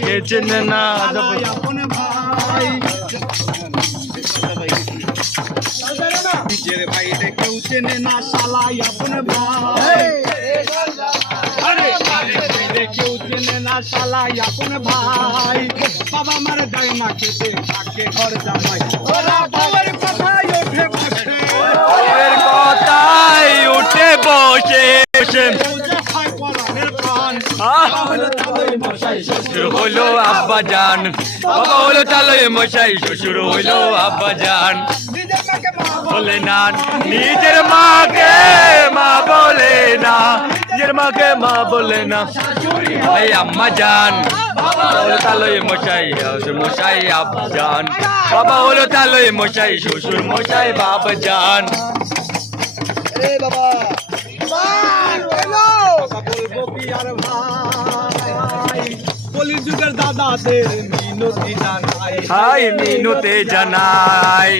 কে চেনে না নিজের ভাইরে কেউ চেনে না শালাই আপন ভাই কেউ চেনে না শালাই আপন ভাই বাবা মার দেয় না খেতে তাকে ঘর জামাই ওরা বাবার কথায় ওঠে বসে কথায় উঠে বসে শ্বশুর হইলো আব্বা জান, বাবা হলো চালই মশাই, শ্বশুর হইলো আব্বা জান। বলে না নিজের মাকে মা বলে না, নিজের মাকে মা বলে না, এই আম্মা জান। বাবা হলো চালই মশাই, মশাই আব্বা জান। বাবা হলো চালই মশাই, শ্বশুর মশাই বাবা জান। কলিযুগের দাদাদের মিনতি জানাই, হাই মিনতি জানাই।